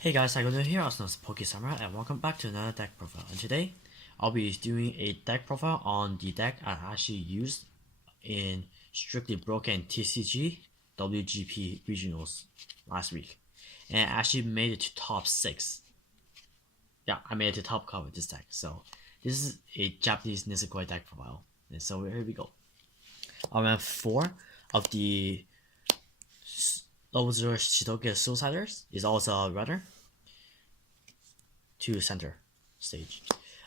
Hey guys, I got here. I'm Symphogear Samurai, and welcome back to another deck profile. And today, I'll be doing a deck profile on the deck I actually used in Strictly Broken TCG WGP regionals last week, and I actually made it to top 6. Yeah, I made it to top cover with this deck. So this is a Japanese Nisekoi deck profile, and so here we go. I ran 4 of the level 0 Symphogear Suiciders. Is also a runner to center stage.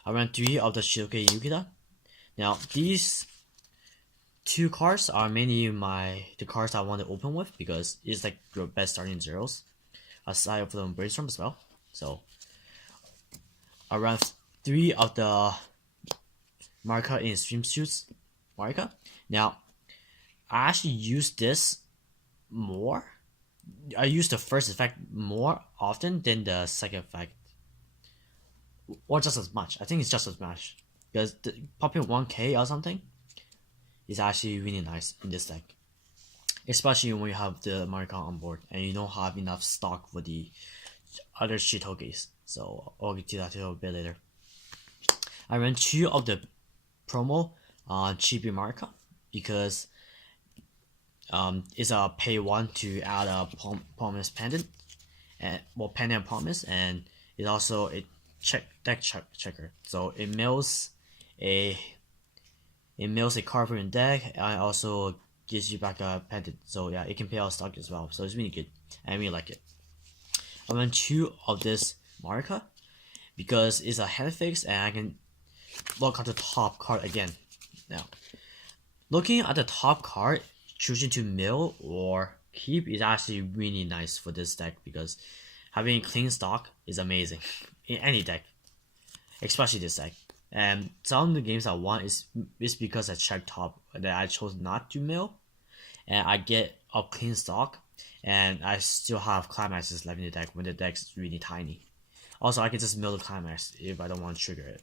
I ran 3 of the Symphogear Yukita. Now these 2 cards are mainly the cards I want to open with because it's like your best starting zeros, aside from Brainstorm as well. So I ran 3 of the Marika in Swimsuits Marika. Now I actually use this more. I use the first effect more often than the second effect, or just as much. I think it's just as much because popping 1k or something is actually really nice in this deck, especially when you have the Marika on board and you don't have enough stock for the other Symphogears. So I'll get to that a little bit later. I ran 2 of the promo Chibi Marika because it's a pay 1 to add a promise pendant, and pendant promise, and it's also a checker. So it mills a card from your deck and also gives you back a pendant. So yeah, it can pay out stock as well. So it's really good. I really like it. I ran 2 of this Marika because it's a hand fix and I can look at the top card again. Now, looking at the top card, choosing to mill or keep is actually really nice for this deck because having clean stock is amazing in any deck, especially this deck. And some of the games I won is because I checked top that I chose not to mill, and I get a clean stock, and I still have climaxes left in the deck when the deck's really tiny. Also, I can just mill the climax if I don't want to trigger it.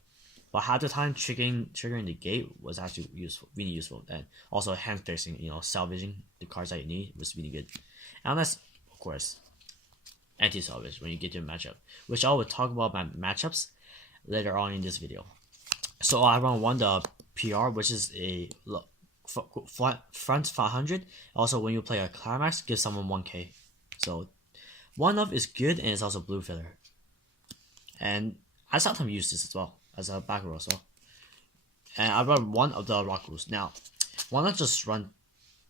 But half the time, triggering the gate was actually really useful, and also hand fixing, salvaging the cards that you need was really good. And that's, of course, anti-salvage when you get to a matchup, which I will talk about my matchups later on in this video. So I run the PR, which is a front 500. Also, when you play a climax, give someone 1k. So 1-of is good, and it's also blue filler. And I sometimes use this as well as a back row as well. And I run 1 of the rock rules. Now, why not just run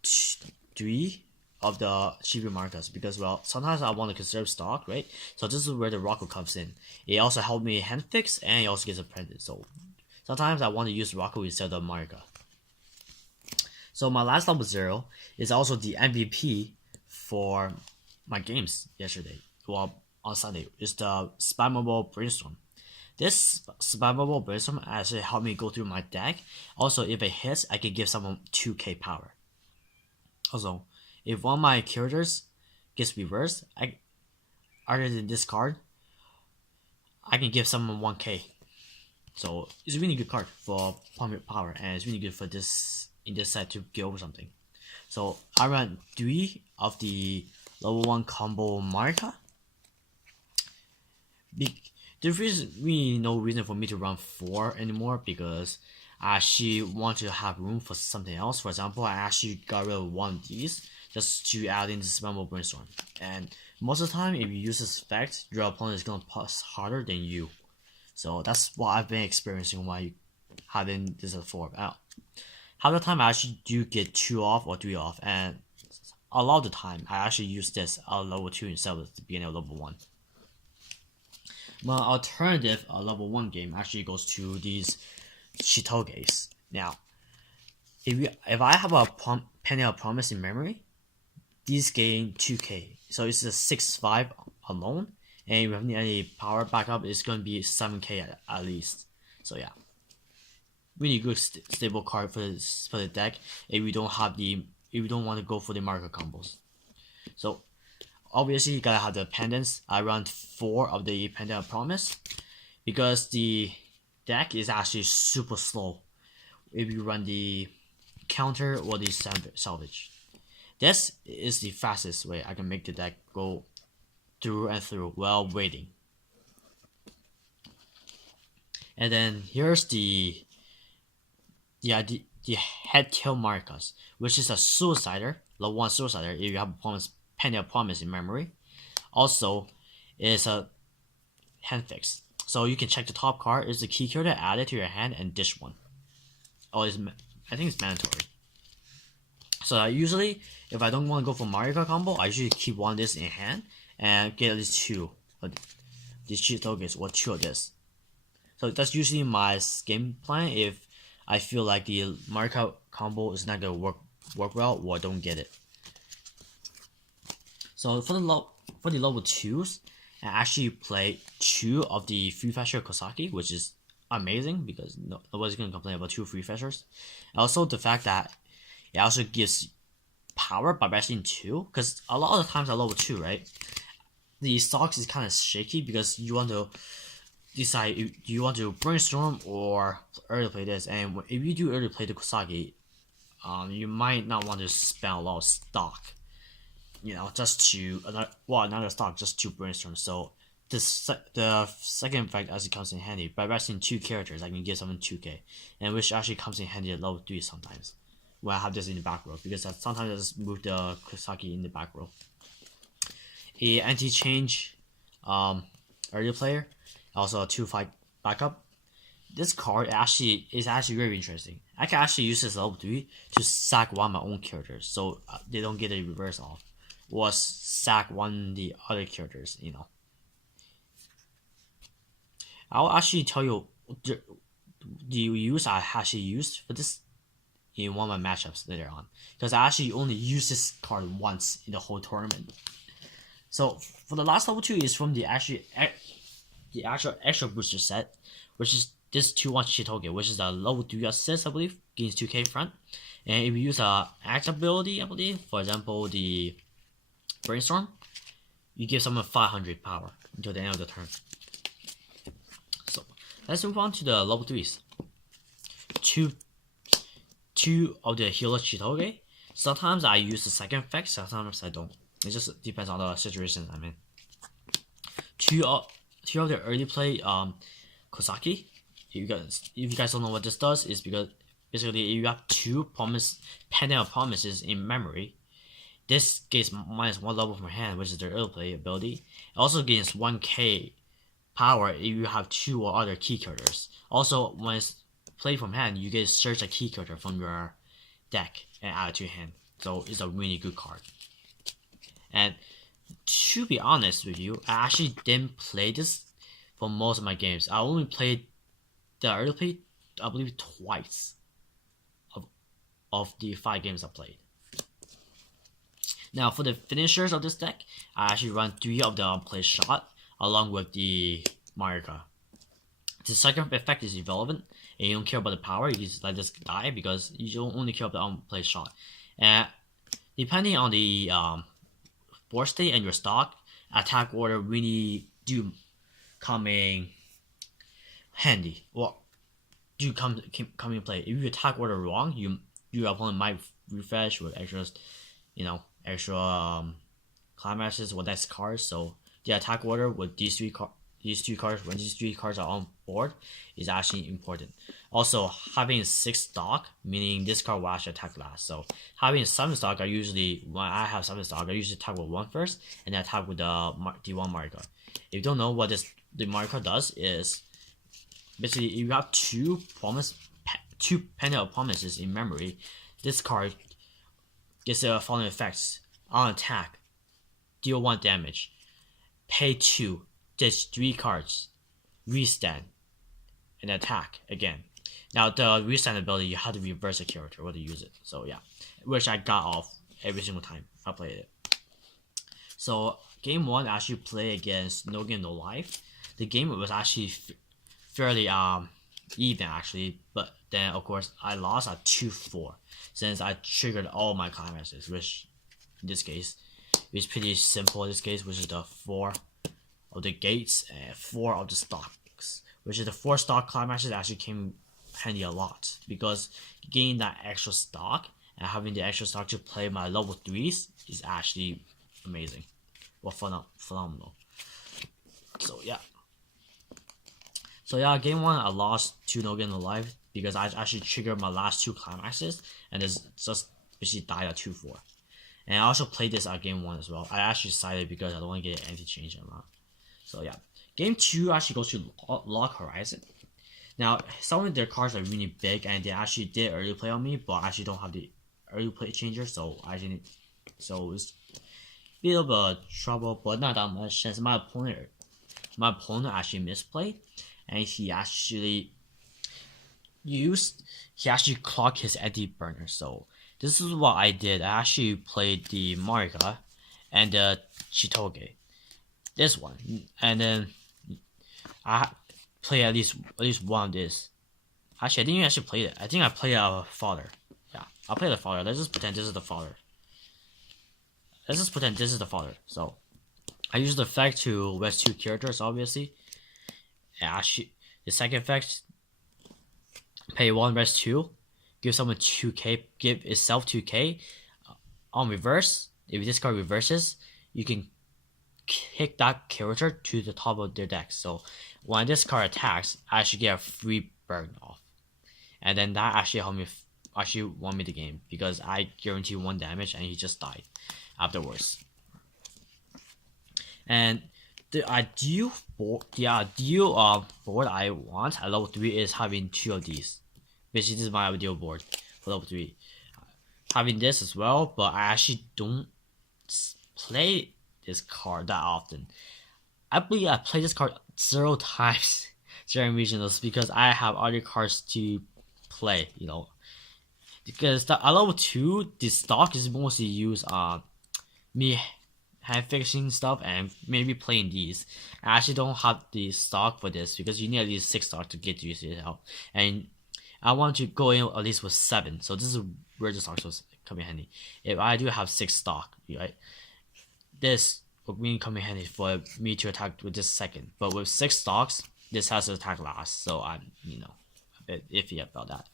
3 of the Chibi Markas, because well, sometimes I want to conserve stock, right? So this is where the rock comes in. It also helps me hand fix, and it also gives a pendant. So sometimes I want to use Rocco instead of Marika. So my last level 0 is also the MVP for my games yesterday. Well, on Sunday. It's the Spammable Brainstorm. This Spammable Brainstorm actually helped me go through my deck. Also, if it hits, I can give someone 2k power. Also, if one of my characters gets reversed, other than this card, I can give someone 1k. So it's a really good card for pumping power, and it's really good for this in this set to get over something. So I ran 3 of the level 1 combo Marika. There is really no reason for me to run 4 anymore because I actually want to have room for something else. For example, I actually got rid of 1 of these just to add in the Spammable Brainstorm. And most of the time, if you use this effect, your opponent is going to pass harder than you. So that's what I've been experiencing while having this at 4. Half the time I actually do get 2 off or 3 off, and a lot of the time I actually use this at level 2 instead of the beginning of level 1. My alternative level 1 game actually goes to these Symphogears. Now, if I have a Penny of Promise in memory, these gain 2k. So it's a 6-5 alone, and if you have any power backup, it's going to be 7k at least. So yeah, really good stable card for the deck if you don't want to go for the marker combos. So obviously you gotta have the pendants. I run 4 of the pendant of promise because the deck is actually super slow if you run the counter or the salvage. This is the fastest way I can make the deck go through and through while waiting. And then here's the head tail markers, which is a suicider, level 1 suicider if you have pending promise in memory. Also, it's a hand fix. So you can check the top card is the key character added to your hand and dish one. I think it's mandatory. So usually, if I don't want to go for Mario Kart combo, I usually keep one of this in hand and get at least 2 of these cheat tokens or 2 of this. So that's usually my game plan if I feel like the Mario Kart combo is not gonna work well or I don't get it. So for the level 2s, I actually play 2 of the Free Fetcher Kosaki, which is amazing because nobody's gonna complain about 2 Free Fetchers. Also the fact that it also gives power by wrestling 2, because a lot of the times at level 2, right, the stocks is kind of shaky because you want to decide if you want to brainstorm or early play this, and if you do early play the Kosaki, you might not want to spend a lot of stock, just to another stock just to brainstorm. So the second effect actually comes in handy by wrestling 2 characters. I can give someone 2k, and which actually comes in handy at level 3 sometimes when I have this in the back row, because sometimes I just move the Kosaki in the back row. A anti-change early player, also a 2-5 backup. This card is actually very interesting. I can actually use this level 3 to sack one of my own characters, so they don't get a reverse off, or sack one of the other characters. I'll actually tell you the use I actually used for this in one of my matchups later on, because I actually only used this card once in the whole tournament. So for the last level 2 is from the actual extra booster set, which is this 2-1 Shitoge, which is a level 3 assist, I believe, gains 2k front. And if you use a act ability, I believe, for example the Brainstorm, you give someone 500 power until the end of the turn. So let's move on to the level 3s. Two of the healer Shitoge. Sometimes I use the second effect, sometimes I don't. It just depends on the situation I'm in. Two of the early play Kosaki. If you guys don't know what this does, is because basically if you have 2 pending promises in memory, this gets -1 level from hand, which is the early play ability. It also gains 1k power if you have 2 or other key characters. Also, when it's played from hand, you get to search a key character from your deck and add it to your hand. So it's a really good card. And to be honest with you, I actually didn't play this for most of my games. I only played the early play, I believe, twice of the 5 games I played. Now for the finishers of this deck, I actually run 3 of the unplayed shot along with the Marika. The second effect is irrelevant, and you don't care about the power. You just let this die because you don't only care about the unplayed shot. And depending on the board state and your stock, attack order really do come in handy, or do come in play. If you attack order wrong, your opponent might refresh with extras, extra climaxes or dex cards. So the attack order with these 3 cards, when these 3 cards are on board, is actually important. Also, having 6 stock, meaning this card will actually attack last. So having 7 stock, when I have 7 stock, I usually attack with 1 first, and then attack with the D1 Mario Kart. If you don't know what the Mario Kart does, is basically if you have 2 pending promises in memory, this card gets the following effects: on attack, deal 1 damage, pay 2, ditch 3 cards, restand, and attack again. Now the restand ability, you have to reverse a character or to use it. So yeah, which I got off every single time I played it. So game 1 I actually played against No Game No Life. The game was actually fairly even actually, but then of course I lost at 2-4 since I triggered all my climaxes, which in this case is pretty simple in this case, which is the 4 of the gates and 4 of the stocks, which is the 4 stock climaxes actually came handy a lot, because getting that extra stock and having the extra stock to play my level 3s is actually amazing. phenomenal. So yeah, game 1 I lost 2-0 alive because I actually triggered my last 2 climaxes and it's just basically died at 2-4. And I also played this at game 1 as well. I actually decided because I don't want to get an anti-change amount. So yeah, game 2 actually goes to Lock Horizon. Now some of their cards are really big and they actually did early play on me, but I actually don't have the early play changer, so I didn't. So it's a bit of a trouble, but not that much since my opponent actually misplayed, and he actually clocked his anti-burner. So this is what I did. I actually played the Marika and the Chitoge, this one, and then I play at least one of this. Actually, I didn't actually play it. I think I played a father. Yeah, I'll play the father. Let's just pretend this is the father. So I use the effect to rest 2 characters, obviously. And actually, the second effect, pay 1, rest 2, give someone 2k, give itself 2k. On reverse, if this card reverses, you can kick that character to the top of their deck. So when this card attacks, I actually get a free burn off, and then that actually helped me. Actually won me the game because I guarantee 1 damage and he just died afterwards. And the ideal board I want at level 3 is having 2 of these. Basically, this is my ideal board for level 3. Having this as well, but I actually don't play this card that often. I believe I played this card 0 times during regionals because I have other cards to play, you know. Because at level 2, the stock is mostly used on me hand fixing stuff and maybe playing these. I actually don't have the stock for this because you need at least 6 stock to get to use it out. And I want to go in at least with 7. So this is where the stocks will come in handy. If I do have 6 stock, right, this would mean come in handy for me to attack with this second. But with 6 stocks, this has to attack last. So I'm, a bit iffy about that.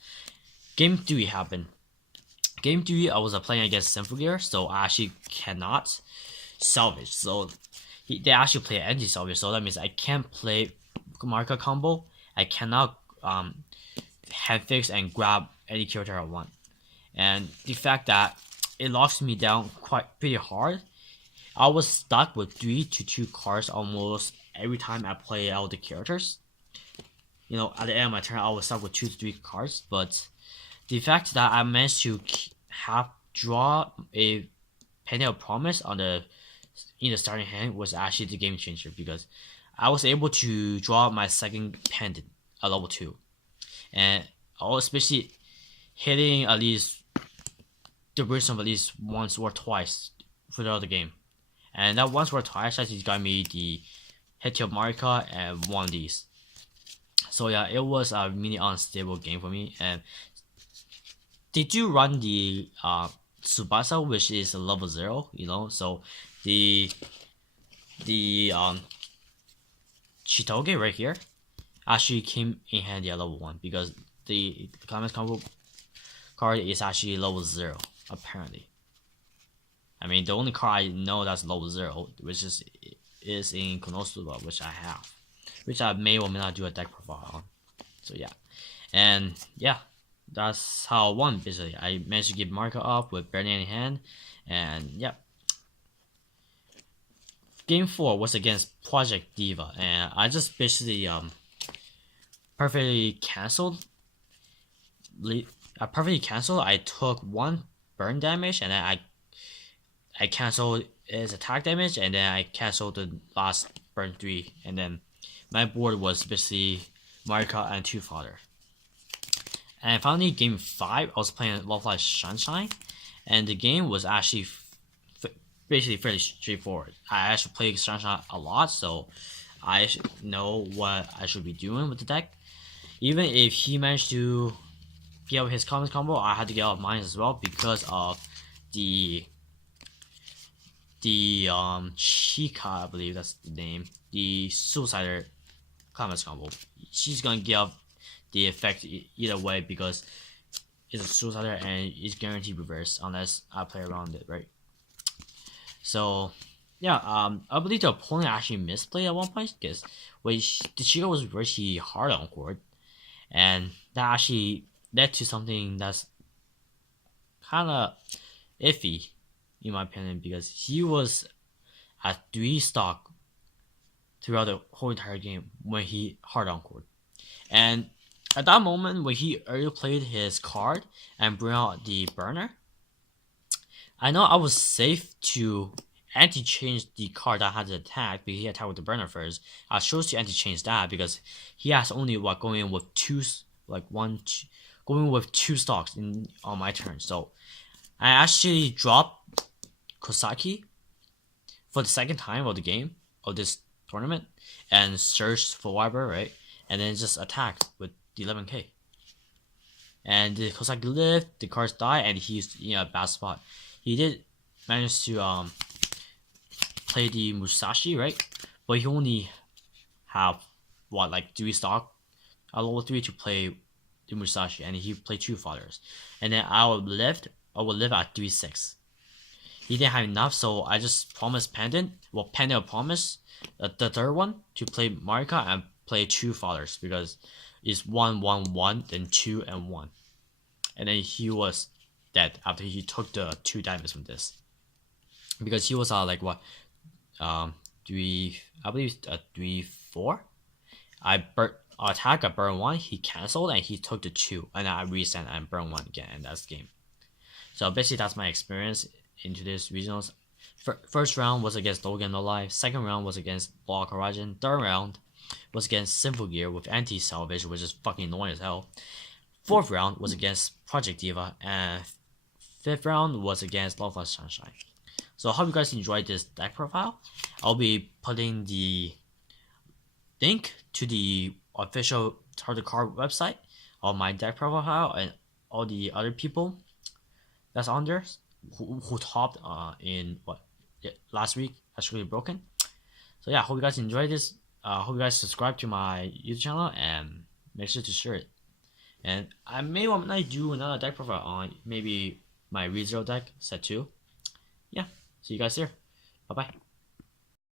Game 3 happened. Game 3, I was playing against Symphogear, so I actually cannot salvage. So they actually play anti-salvage, so that means I can't play Marka combo. I cannot hand fix and grab any character I want. And the fact that it locks me down pretty hard, I was stuck with 3 to 2 cards almost every time I play out the characters. At the end of my turn, I was stuck with 2 to 3 cards, but the fact that I managed to draw a Penny of Promise in the starting hand was actually the game changer because I was able to draw my second pendant at level 2, and I was especially hitting at least the wisdom at least once or twice throughout the game, and that once or twice actually got me the hit to Marika and one of these. So yeah, it was a really unstable game for me. And they do run the Tsubasa, which is a level 0, so the Chitoge right here actually came in handy at level 1 because the Climax combo card is actually level 0 apparently. I mean, the only card I know that's level 0, which is in Konosuba, which I have, which I may or may not do a deck profile on. So yeah, and yeah, that's how I won basically. I managed to get Marka up with Burning in hand, and yeah. Game 4 was against Project Diva, and I just basically perfectly canceled. I took 1 burn damage, and then I canceled his attack damage, and then I canceled the last burn 3, and then my board was basically Marika and 2 fodder. And finally, game 5, I was playing Love Live Sunshine, and the game was actually basically fairly straightforward. I actually play Sunshine a lot, so I know what I should be doing with the deck. Even if he managed to get out his common combo, I had to get out mine as well because of the Chica, I believe that's the name, the Suicider Climax combo. She's gonna get up the effect either way because it's a Suicider and it's guaranteed reverse unless I play around it, right? So Yeah, I believe the opponent actually misplayed at one point because the Chico was really hard on court, and that actually led to something that's kind of iffy, in my opinion, because he was at 3 stock throughout the whole entire game when he hard on court, and at that moment when he already played his card and bring out the burner, I know I was safe to anti-change the card that had the attack because he attacked with the burner first. I chose to anti-change that because he has only going with going with 2 stocks on my turn. So I actually dropped Kosaki for the second time of the game of this tournament and searched for Wyber, right? And then just attack with the 11k. And the Kosaki lived, the cards die, and he's in a bad spot. He did manage to play the Musashi, right? But he only have like 3 stock, a level 3 to play the Musashi, and he played 2 fathers. And then I would live at 3-6. He didn't have enough, so I just promised Pendant. Well, Pendant promised the third one to play Marika and play 2 fathers because it's 1-1-1, then 2 and 1. And then he was dead after he took the 2 diamonds from this. Because he was like what? 3, I believe 3-4. I attack, I burn 1, he cancelled, and he took the 2, and I reset and burn 1 again, and that's the game. So basically that's my experience into this regionals. First round was against Logan No Life, second round was against Block Horizon, third round was against Symphogear with anti-salvage, which is fucking annoying as hell. Fourth round was against Project Diva, and fifth round was against Love Life Sunshine. So I hope you guys enjoyed this deck profile. I'll be putting the link to the official Target Card website on my deck profile and all the other people that's on there who topped in last week that's really broken. So yeah, I hope you guys enjoyed this. Hope you guys subscribe to my YouTube channel and make sure to share it. And I may or may not do another deck profile on maybe my ReZero deck set 2. Yeah, see you guys here. Bye bye.